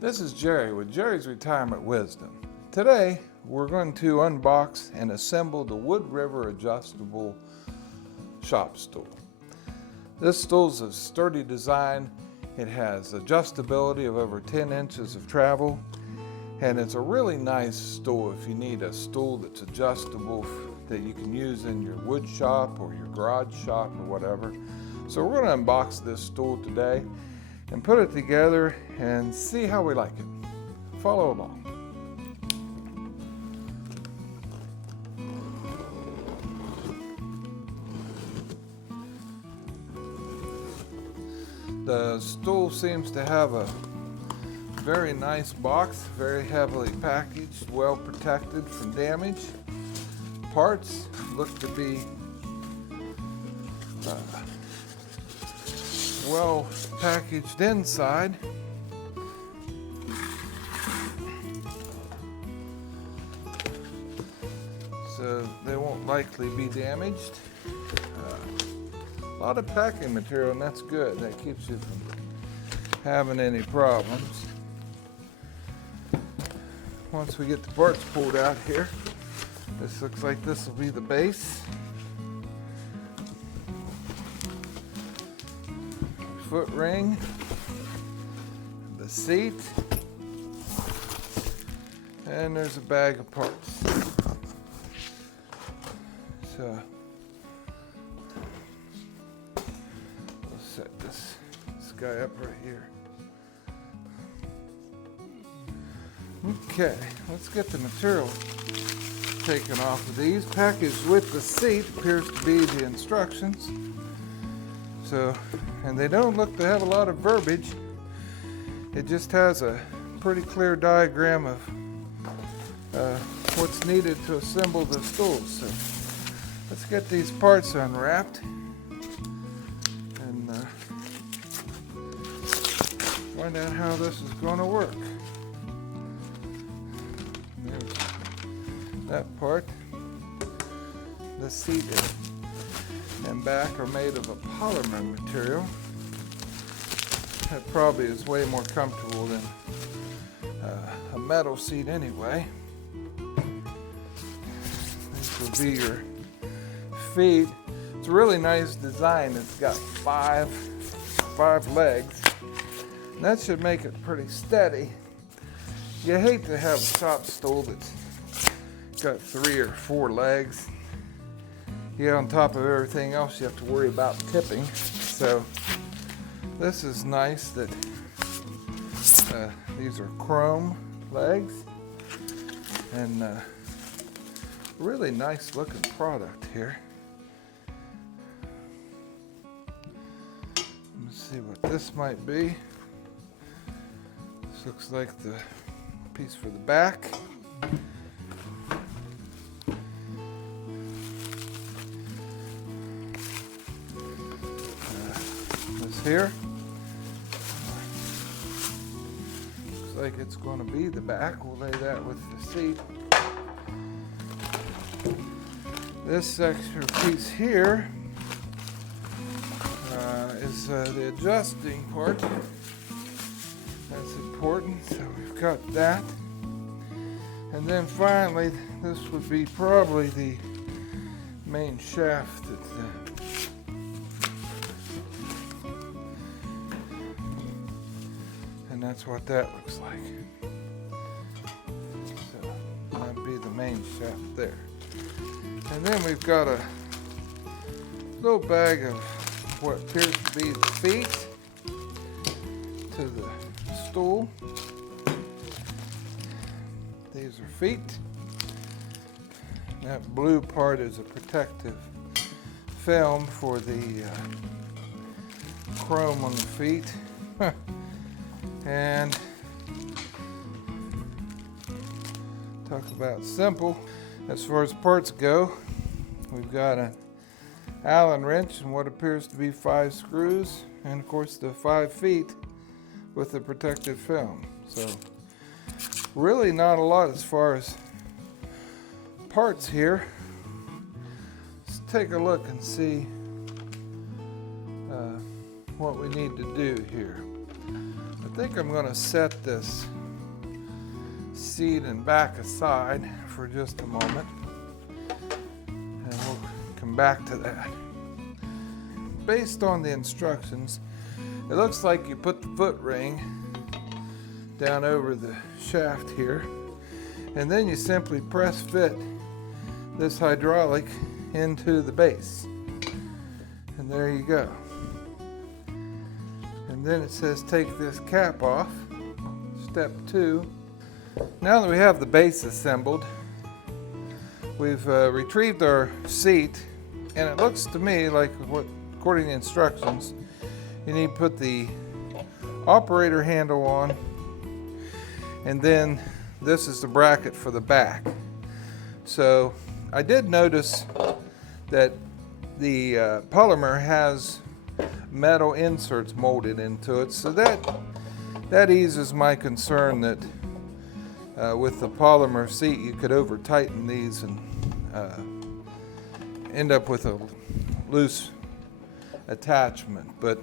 This is Jerry with Jerry's Retirement Wisdom. Today we're going to unbox and assemble the Woodriver adjustable shop stool. This stool is a sturdy design. It has adjustability of over 10 inches of travel, and it's a really nice stool if you need a stool that's adjustable that you can use in your wood shop or your garage shop or whatever. So we're going to unbox this stool today and put it together and see how we like it. Follow along. The stool seems to have a very nice box, very heavily packaged, well protected from damage. Parts look to be well packaged inside. So they won't likely be damaged. A lot of packing material, and that's good. That keeps you from having any problems. Once we get the parts pulled out here, this looks like this will be the base. Foot ring, the seat, and there's a bag of parts. So we'll set this guy up right here. Okay, let's get the material taken off of these. Packaged with the seat appears to be the instructions. So, and they don't look to have a lot of verbiage. It just has a pretty clear diagram of what's needed to assemble the stool. So let's get these parts unwrapped and find out how this is going to work. There's that part. The seat and back are made of a polymer material. That probably is way more comfortable than a metal seat anyway. This will be your feet. It's a really nice design. It's got five legs. And that should make it pretty steady. You hate to have a shop stool that's got 3 or 4 legs. Yeah, on top of everything else, you have to worry about tipping. So this is nice that these are chrome legs, and really nice looking product here. Let's see what this might be. This looks like the piece for the back. Here looks like it's going to be the back. We'll lay that with the seat. This extra piece here is the adjusting part. That's important, so we've got that. And then finally, this would be probably the main shaft that and that's what that looks like. So that'd be the main shaft there. And then we've got a little bag of what appears to be the feet to the stool. These are feet. That blue part is a protective film for the chrome on the feet. And talk about simple. As far as parts go, we've got an Allen wrench and what appears to be 5 screws, and of course the 5 feet with the protective film. So really not a lot as far as parts here. Let's take a look and see what we need to do here. think I'm going to set this seat and back aside for just a moment, and we'll come back to that. Based on the instructions, it looks like you put the foot ring down over the shaft here, and then you simply press fit this hydraulic into the base, and there you go. And then it says take this cap off. Step 2. Now that we have the base assembled, we've retrieved our seat, and it looks to me like, according to the instructions, you need to put the operator handle on, and then this is the bracket for the back. So I did notice that the polymer has metal inserts molded into it, so that eases my concern that with the polymer seat you could over tighten these and end up with a loose attachment. But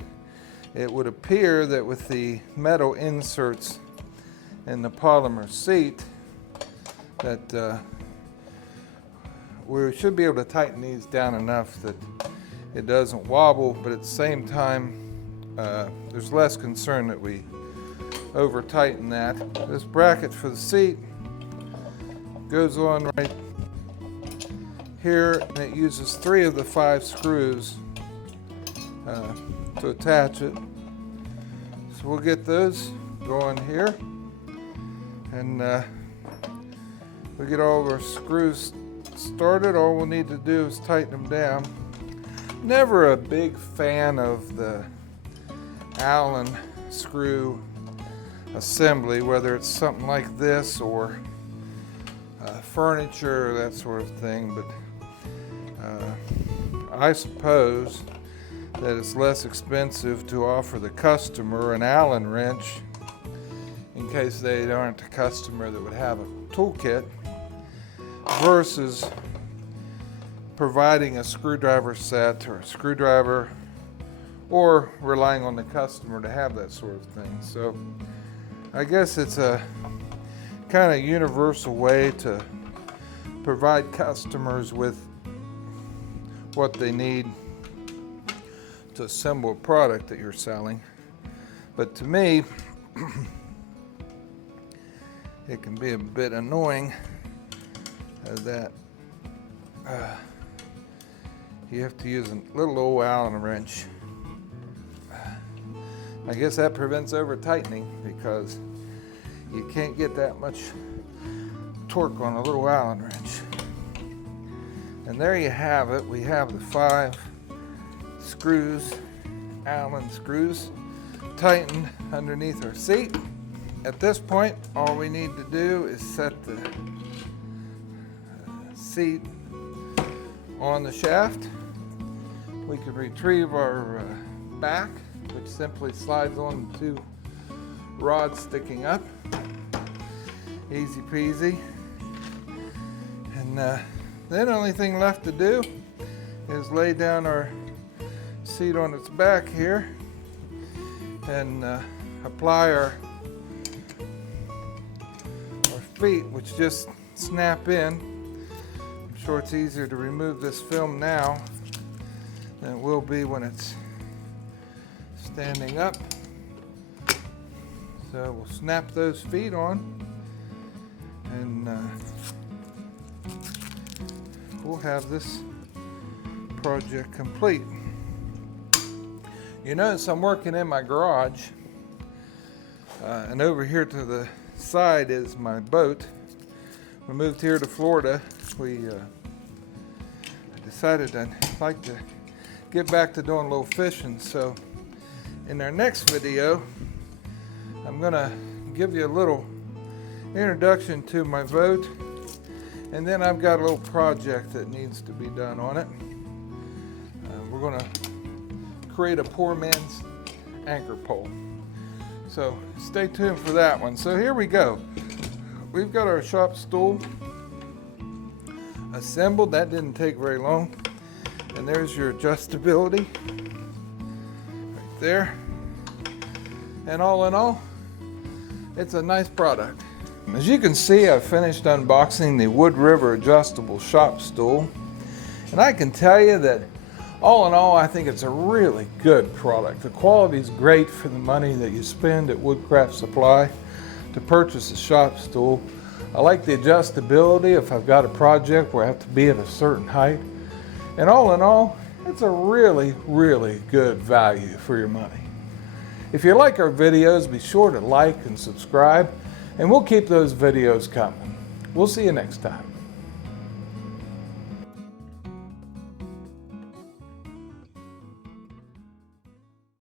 it would appear that with the metal inserts in the polymer seat that we should be able to tighten these down enough that it doesn't wobble, but at the same time there's less concern that we over tighten that. This bracket for the seat goes on right here, and it uses 3 of the 5 screws to attach it. So we'll get those going here, and we get all of our screws started. All we'll need to do is tighten them down. Never a big fan of the Allen screw assembly, whether it's something like this or furniture or that sort of thing, but I suppose that it's less expensive to offer the customer an Allen wrench in case they aren't a customer that would have a toolkit, versus providing a screwdriver set or a screwdriver, or relying on the customer to have that sort of thing. So I guess it's a kind of universal way to provide customers with what they need to assemble a product that you're selling. But to me, it can be a bit annoying that you have to use a little old Allen wrench. I guess that prevents over tightening, because you can't get that much torque on a little Allen wrench. And there you have it. We have the 5 screws, Allen screws, tightened underneath our seat. At this point, all we need to do is set the seat on the shaft. We can retrieve our back, which simply slides on the 2 rods sticking up. Easy peasy. And then the only thing left to do is lay down our seat on its back here and apply our feet, which just snap in. I'm sure it's easier to remove this film now than it will be when it's standing up. So we'll snap those feet on, and we'll have this project complete. You notice I'm working in my garage, and over here to the side is my boat. We moved here to Florida. I decided I'd like to get back to doing a little fishing, so in our next video I'm gonna give you a little introduction to my boat, and then I've got a little project that needs to be done on it. We're gonna create a poor man's anchor pole, so stay tuned for that one. So here we go. We've got our shop stool assembled. That didn't take very long. And there's your adjustability right there. And all in all, It's a nice product. As you can see, I've finished unboxing the Woodriver adjustable shop stool, and I can tell you that all in all, I think it's a really good product. The quality is great for the money that you spend at Woodcraft Supply to purchase a shop stool. I like the adjustability if I've got a project where I have to be at a certain height. And all in all, it's a really, really good value for your money. If you like our videos, be sure to like and subscribe, and we'll keep those videos coming. We'll see you next time.